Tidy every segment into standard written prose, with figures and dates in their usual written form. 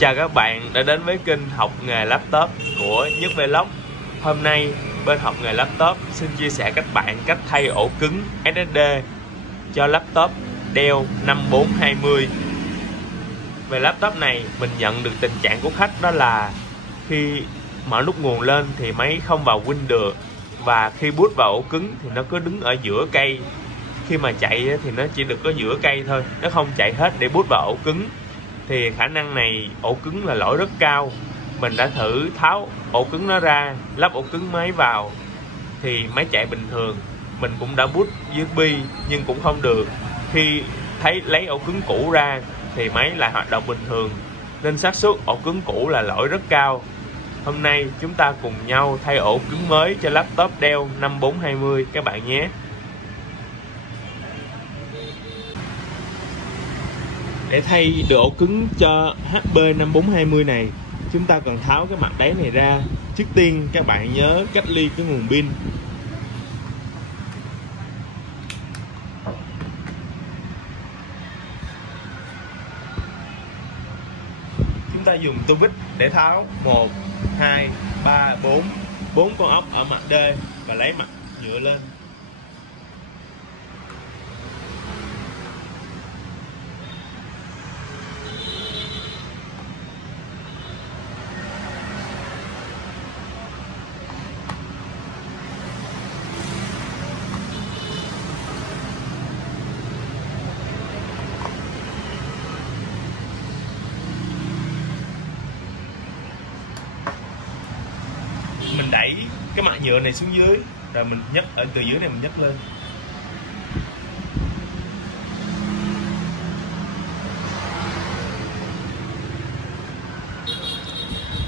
Chào các bạn đã đến với kênh học nghề laptop của Nhất Vlog. Hôm nay bên học nghề laptop xin chia sẻ các bạn cách thay ổ cứng SSD cho laptop Dell 5420. Về laptop này mình nhận được tình trạng của khách đó là khi mở nút nguồn lên thì máy không vào Win được, và khi boot vào ổ cứng thì nó cứ đứng ở giữa cây. Khi mà chạy thì nó chỉ được có giữa cây thôi, nó không chạy hết để boot vào ổ cứng. Thì khả năng này ổ cứng là lỗi rất cao. Mình đã thử tháo ổ cứng nó ra, lắp ổ cứng mới vào thì máy chạy bình thường. Mình cũng đã boot USB nhưng cũng không được. Khi lấy ổ cứng cũ ra thì máy lại hoạt động bình thường, nên xác suất ổ cứng cũ là lỗi rất cao. Hôm nay chúng ta cùng nhau thay ổ cứng mới cho laptop Dell 5420 các bạn nhé. Để thay được ổ cứng cho HP 5420 này, chúng ta cần tháo cái mặt đáy này ra. Trước tiên các bạn nhớ cách ly cái nguồn pin. Chúng ta dùng tua vít để tháo 1, 2, 3, 4 con ốc ở mặt D và lấy mặt nhựa lên. Mình đẩy cái mặt nhựa này xuống dưới, rồi mình nhấc ở từ dưới này mình nhấc lên.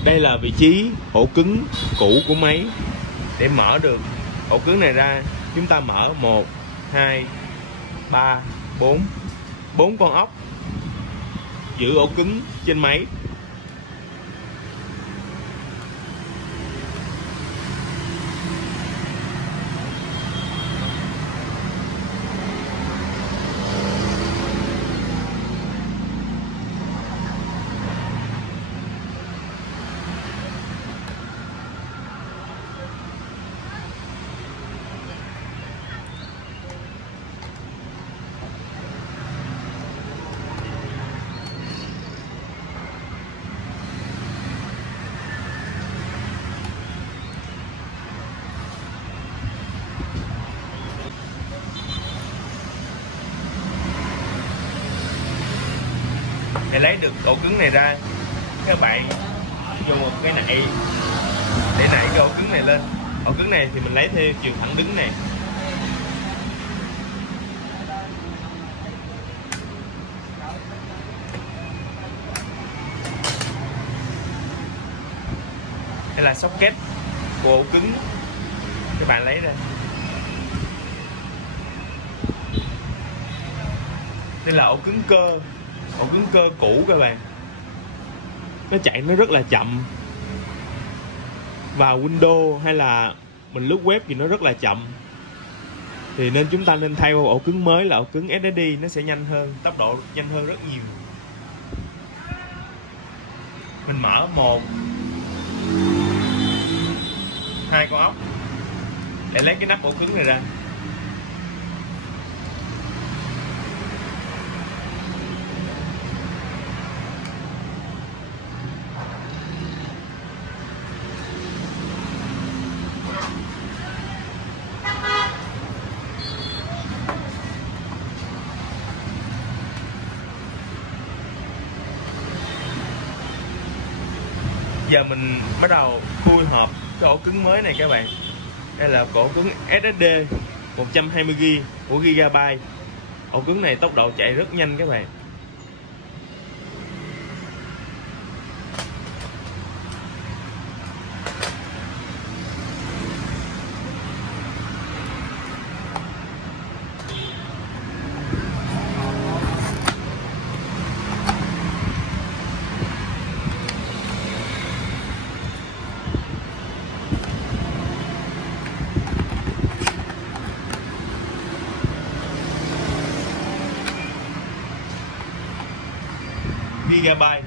Đây là vị trí ổ cứng cũ của máy. Để mở được ổ cứng này ra, chúng ta mở 1, 2, 3, 4 con ốc giữ ổ cứng trên máy. Để lấy được ổ cứng này ra, các bạn dùng một cái nạy để nảy cái ổ cứng này lên. Ổ cứng này thì mình lấy theo chiều thẳng đứng này. Đây là socket của ổ cứng, các bạn lấy ra. Đây là ổ cứng cơ, ổ cứng cơ cũ các bạn. Nó chạy nó rất là chậm. Vào Windows hay là mình lướt web thì nó rất là chậm. Thì nên chúng ta nên thay ổ cứng mới là ổ cứng SSD, nó sẽ nhanh hơn, tốc độ nhanh hơn rất nhiều. Mình mở 1, 2 con ốc để lấy cái nắp ổ cứng này ra. Giờ mình bắt đầu khui hộp cái ổ cứng mới này các bạn. Đây là ổ cứng SSD 120GB của Gigabyte. Ổ cứng này tốc độ chạy rất nhanh các bạn. Gigabyte.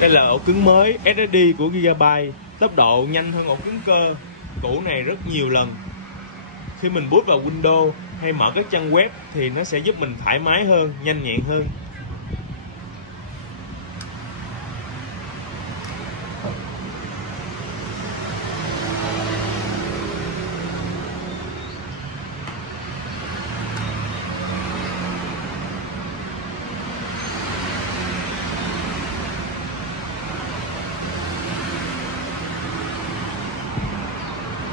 Đây là ổ cứng mới SSD của Gigabyte, tốc độ nhanh hơn ổ cứng cơ cũ này rất nhiều lần. Khi mình boot vào Windows hay mở các trang web thì nó sẽ giúp mình thoải mái hơn, nhanh nhẹn hơn.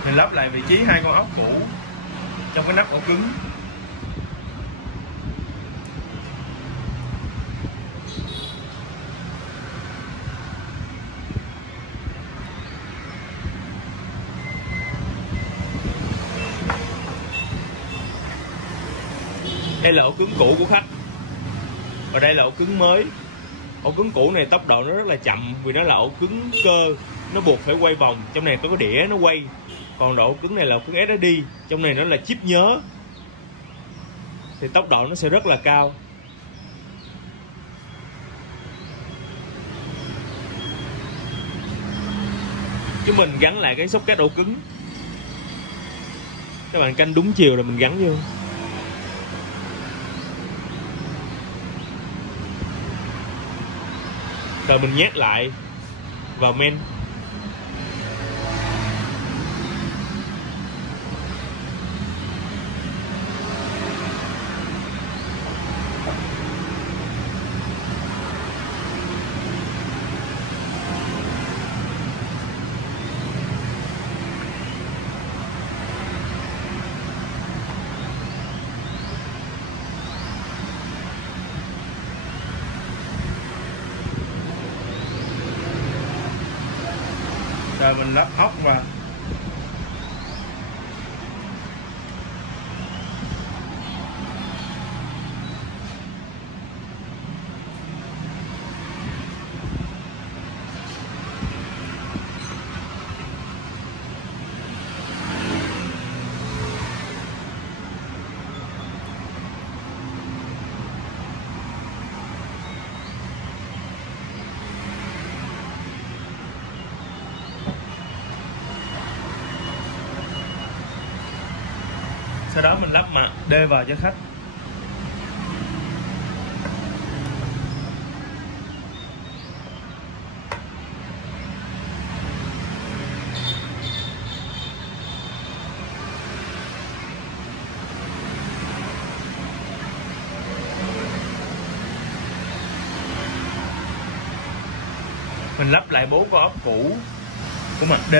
Mình lắp lại vị trí hai con ốc cũ trong cái nắp ổ cứng. Đây là ổ cứng cũ của khách, và đây là ổ cứng mới. Ổ cứng cũ này tốc độ nó rất là chậm vì nó là ổ cứng cơ, nó buộc phải quay vòng. Trong này có cái đĩa nó quay. Còn ổ cứng này là ổ cứng SSD, trong này nó là chip nhớ, thì tốc độ nó sẽ rất là cao. Chúng mình gắn lại cái socket ổ cứng. Các bạn canh đúng chiều là mình gắn vô. Rồi mình nhét lại vào main. Rồi mình lắp ốc vào. Sau đó mình lắp mặt D vào cho khách. Mình lắp lại 4 con ốc cũ của mặt D.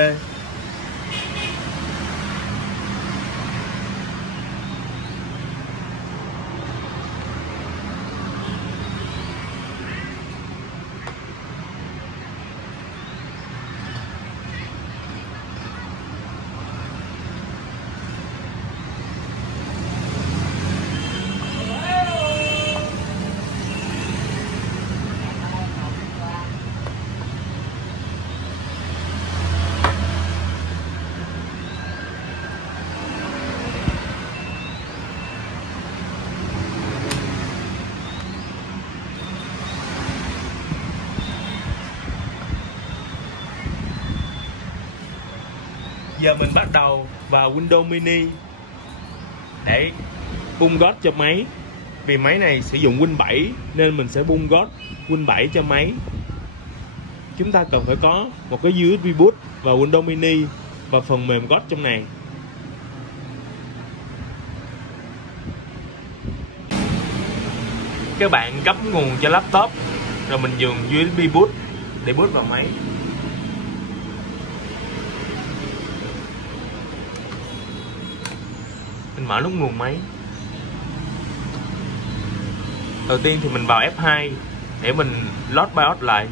Giờ mình bắt đầu vào Windows Mini để bung gót cho máy. Vì máy này sử dụng Win 7 nên mình sẽ bung gót Win 7 cho máy. Chúng ta cần phải có một cái USB boot vào Windows Mini và phần mềm gót trong này. Các bạn cấp nguồn cho laptop, rồi mình dùng USB boot để boot vào máy. Mình mở nút nguồn máy. Đầu tiên thì mình vào F2 để mình load BIOS lại.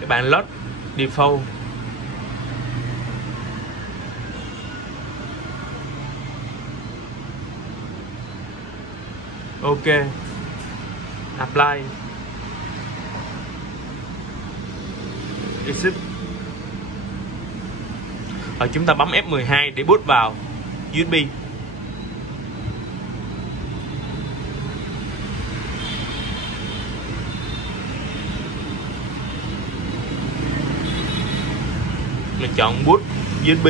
Các bạn load default. Ok, apply, exit. Rồi chúng ta bấm F12 để boot vào USB. Mình chọn boot USB.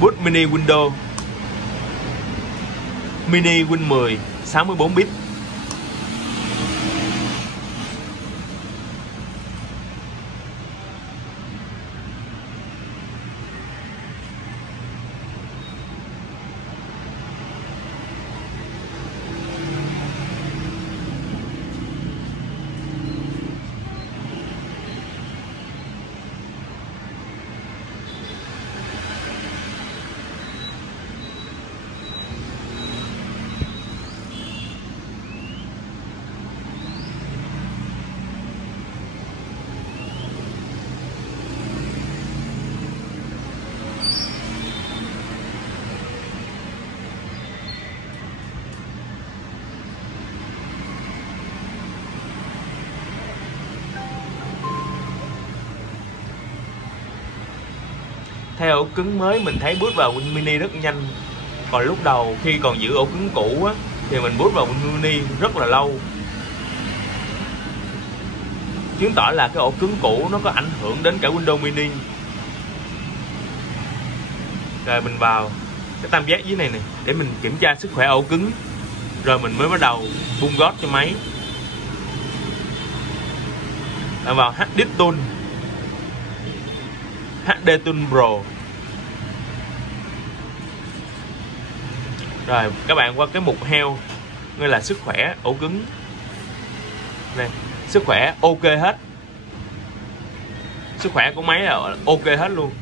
Boot mini Windows, mini Win 10 64 bit. Theo ổ cứng mới mình thấy boot vào Win Mini rất nhanh. Còn lúc đầu khi còn giữ ổ cứng cũ á, thì mình boot vào Win Mini rất là lâu. Chứng tỏ là cái ổ cứng cũ nó có ảnh hưởng đến cả Windows Mini. Rồi mình vào cái tam giác dưới này nè để mình kiểm tra sức khỏe ổ cứng. Rồi mình mới bắt đầu bung gót cho máy. Rồi vào HD Tool, HD Tool Pro. Rồi các bạn qua cái mục Health, nghĩa là sức khỏe ổ cứng này, sức khỏe ok hết, sức khỏe của máy là ok hết luôn.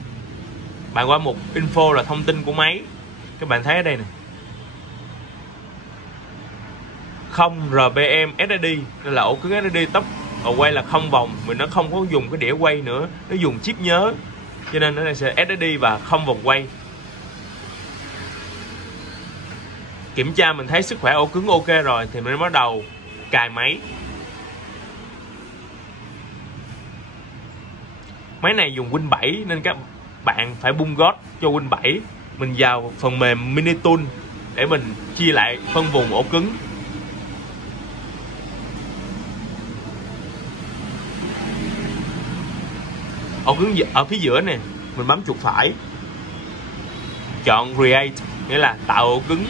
Bạn qua mục Info là thông tin của máy, các bạn thấy ở đây nè, không RPM SSD, nên là ổ cứng SSD tốc độ quay là không vòng, vì nó không có dùng cái đĩa quay nữa, nó dùng chip nhớ, cho nên nó sẽ SSD và không vòng quay. Kiểm tra mình thấy sức khỏe ổ cứng ok rồi thì mình bắt đầu cài máy. Máy này dùng Win 7 nên các bạn phải bung gót cho Win 7. Mình vào phần mềm Mini Tool để mình chia lại phân vùng ổ cứng. Ổ cứng ở phía giữa nè, mình bấm chuột phải, chọn Create, nghĩa là tạo ổ cứng.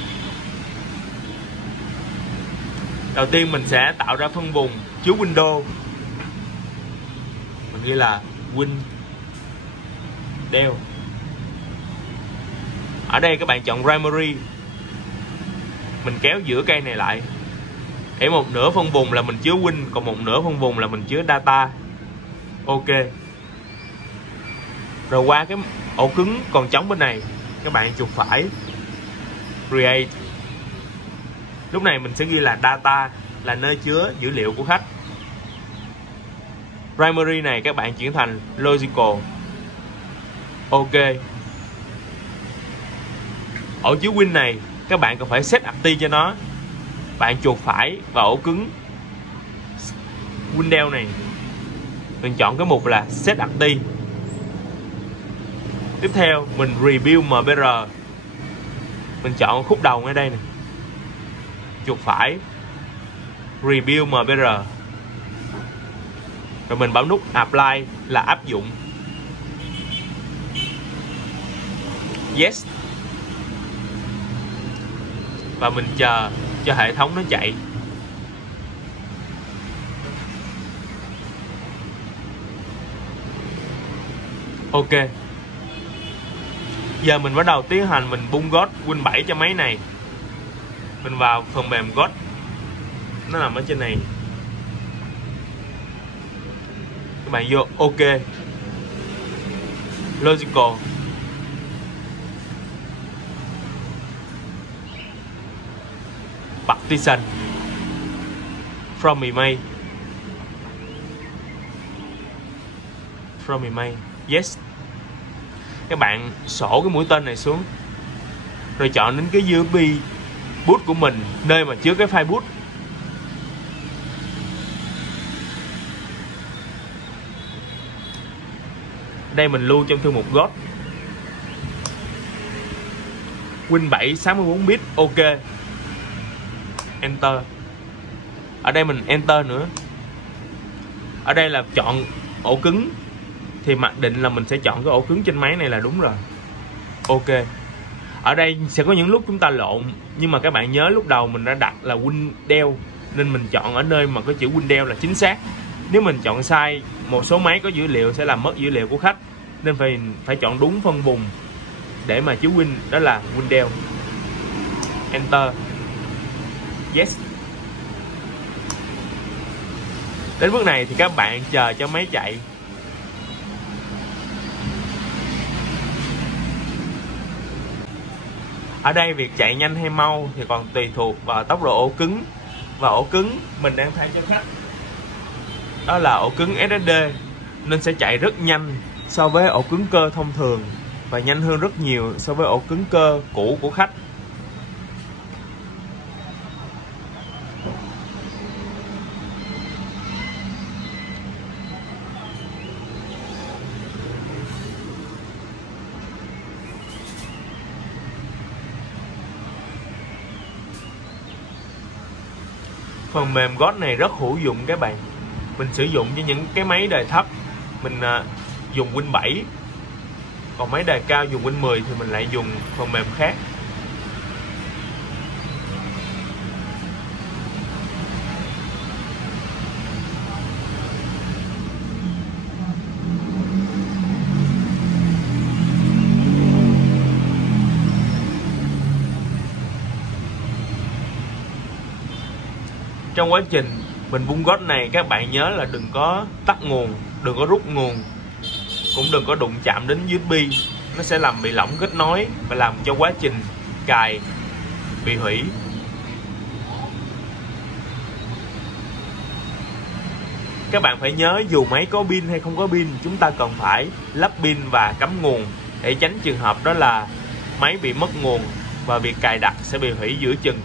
Đầu tiên mình sẽ tạo ra phân vùng chứa Windows. Mình ghi là Windows. Ở đây các bạn chọn Primary. Mình kéo giữa cây này lại để một nửa phân vùng là mình chứa Win, còn một nửa phân vùng là mình chứa data. Ok. Rồi qua cái ổ cứng còn trống bên này, các bạn chuột phải, Create. Lúc này mình sẽ ghi là data, là nơi chứa dữ liệu của khách. Primary này các bạn chuyển thành logical. Ok. Ổ chứa Win này các bạn còn phải set active cho nó. Bạn chuột phải vào ổ cứng Windows này, mình chọn cái mục là set active. Tiếp theo mình review MBR, mình chọn khúc đầu ngay đây nè, chuột phải, review MBR, rồi mình bấm nút apply là áp dụng. Yes. Và mình chờ cho hệ thống nó chạy. Ok. Giờ mình bắt đầu tiến hành mình bung gót Win 7 cho máy này. Mình vào phần mềm gót, nó nằm ở trên này. Các bạn vô ok, logical, partition, from email. from email. Yes. Các bạn sổ cái mũi tên này xuống, rồi chọn đến cái USB boot của mình, nơi mà chứa cái file boot. Đây mình lưu trong thư mục God. Win 7 64 bit, ok. Enter. Ở đây mình enter nữa. Ở đây là chọn ổ cứng, thì mặc định là mình sẽ chọn cái ổ cứng trên máy này là đúng rồi. Ok. Ở đây sẽ có những lúc chúng ta lộn, nhưng mà các bạn nhớ lúc đầu mình đã đặt là Windows, nên mình chọn ở nơi mà có chữ Windows là chính xác. Nếu mình chọn sai, một số máy có dữ liệu sẽ làm mất dữ liệu của khách, nên phải chọn đúng phân vùng để mà chứa Win, đó là Windows. Enter. Yes. Đến bước này thì các bạn chờ cho máy chạy. Ở đây việc chạy nhanh hay mau thì còn tùy thuộc vào tốc độ ổ cứng. Và ổ cứng mình đang thay cho khách đó là ổ cứng SSD, nên sẽ chạy rất nhanh so với ổ cứng cơ thông thường, và nhanh hơn rất nhiều so với ổ cứng cơ cũ của khách. Phần mềm God này rất hữu dụng các bạn. Mình sử dụng cho những cái máy đời thấp mình dùng Win 7, còn máy đời cao dùng Win 10 thì mình lại dùng phần mềm khác. Trong quá trình mình bung God này, các bạn nhớ là đừng có tắt nguồn, đừng có rút nguồn, cũng đừng có đụng chạm đến USB. Nó sẽ làm bị lỏng kết nối và làm cho quá trình cài bị hủy. Các bạn phải nhớ dù máy có pin hay không có pin, chúng ta cần phải lắp pin và cắm nguồn để tránh trường hợp đó là máy bị mất nguồn và việc cài đặt sẽ bị hủy giữa chừng.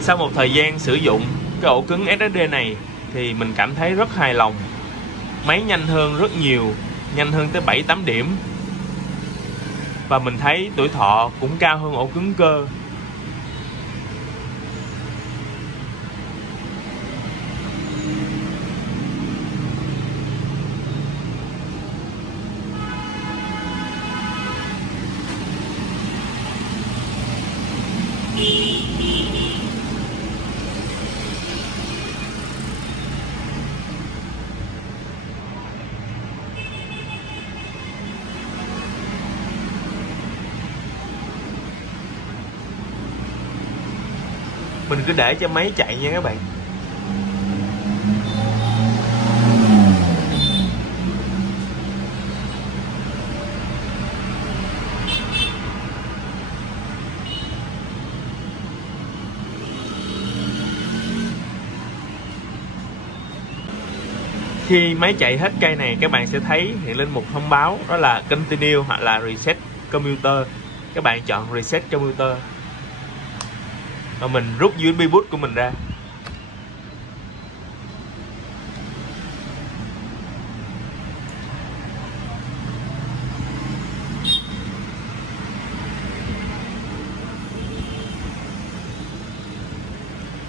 Sau một thời gian sử dụng cái ổ cứng SSD này thì mình cảm thấy rất hài lòng. Máy nhanh hơn rất nhiều, nhanh hơn tới 7-8 điểm. Và mình thấy tuổi thọ cũng cao hơn ổ cứng cơ. Mình cứ để cho máy chạy nha các bạn. Khi máy chạy hết cây này, các bạn sẽ thấy hiện lên một thông báo đó là Continue hoặc là Reset Computer. Các bạn chọn Reset Computer và mình rút USB boot của mình ra.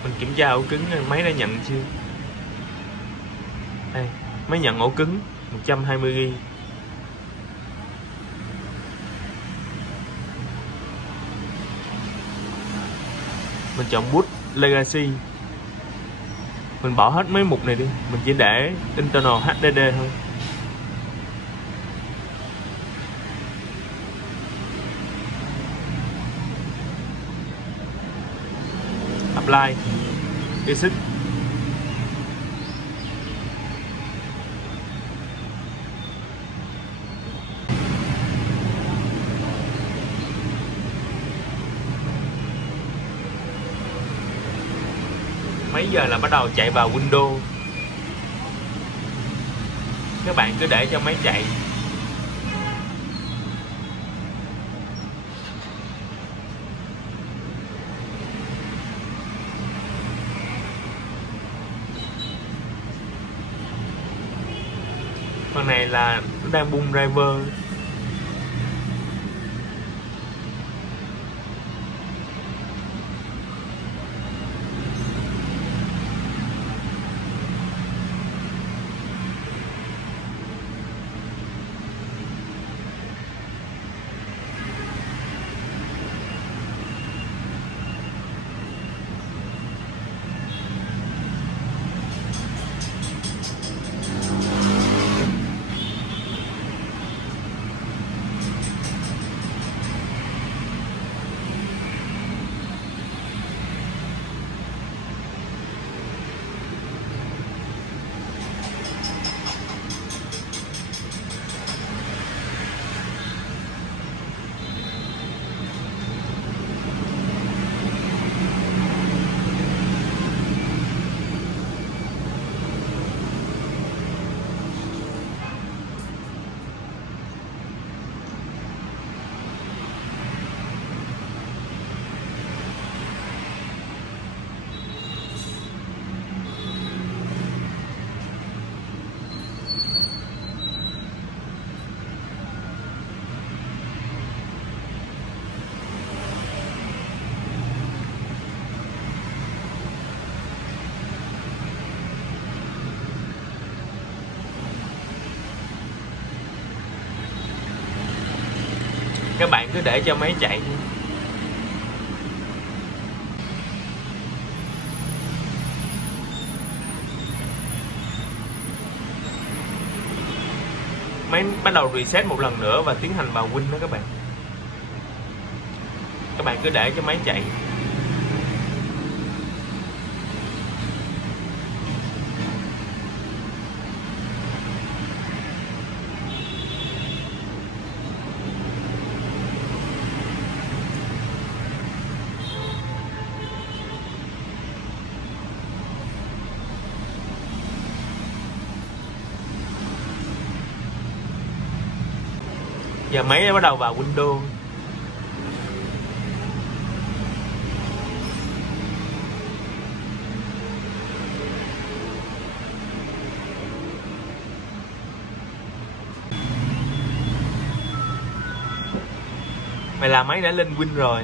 Mình kiểm tra ổ cứng máy đã nhận chưa. Đây, máy nhận ổ cứng 120GB. Mình chọn boot Legacy. Mình bỏ hết mấy mục này đi, mình chỉ để internal HDD thôi. Apply Exit. Mấy giờ là bắt đầu chạy vào Windows. Các bạn cứ để cho máy chạy. Phần này là nó đang bung driver. Các bạn cứ để cho máy chạy. Máy bắt đầu reset một lần nữa và tiến hành vào Win đó các bạn. Các bạn cứ để cho máy chạy. Giờ máy bắt đầu vào Windows. Vậy là máy đã lên Win rồi.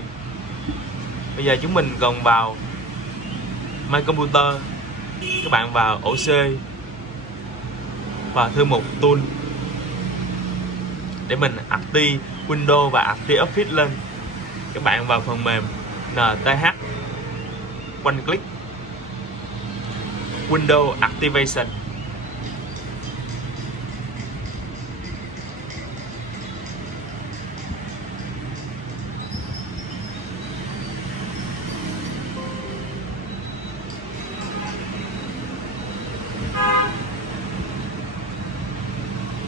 Bây giờ chúng mình còn vào My Computer. Các bạn vào ổ C và thư mục Tool để mình active Windows và active Office lên. Các bạn vào phần mềm NTH, one click, Windows Activation.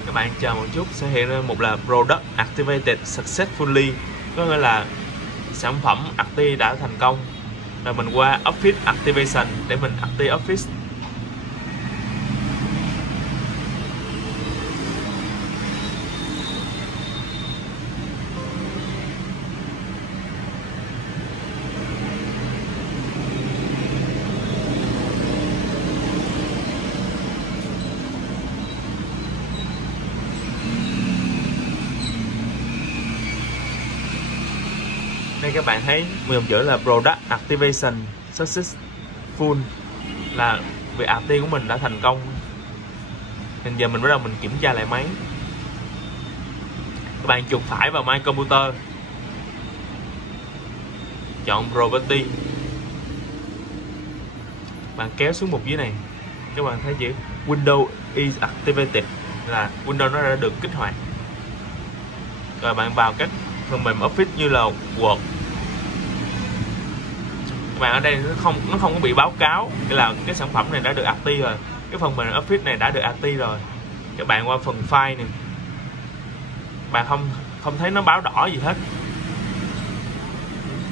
Các bạn chờ một chút, sẽ hiện ra một là Product Activated Successfully, có nghĩa là sản phẩm active đã thành công. Rồi mình qua Office Activation để mình active Office. Đây các bạn thấy 10 dòng chữ là Product Activation Successful, là việc active của mình đã thành công. Hiện giờ mình bắt đầu mình kiểm tra lại máy. Các bạn chuột phải vào My Computer, chọn Property, bạn kéo xuống mục dưới này, các bạn thấy chữ Windows is activated, là Windows nó đã được kích hoạt. Rồi bạn vào các phần mềm Office như là Word, Các bạn ở đây nó không có bị báo cáo là cái sản phẩm này đã được active rồi, cái phần mềm Office này đã được active rồi. Các bạn qua phần file này, bạn không thấy nó báo đỏ gì hết,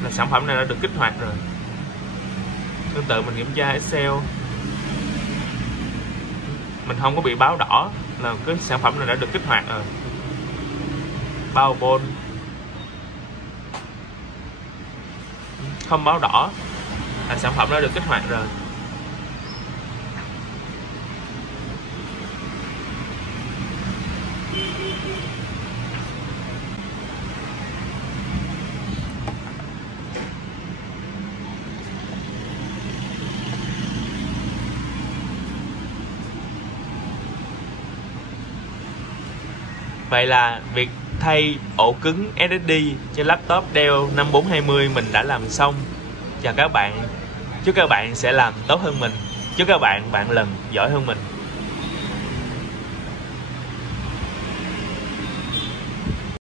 là sản phẩm này đã được kích hoạt rồi. Tương tự mình kiểm tra Excel, mình không có bị báo đỏ là cái sản phẩm này đã được kích hoạt rồi. PowerPoint không báo đỏ là sản phẩm đã được kích hoạt rồi. Vậy là việc thay ổ cứng SSD cho laptop Dell 5420 mình đã làm xong. Chào các bạn, chúc các bạn sẽ làm tốt hơn mình, chúc các bạn lần giỏi hơn mình.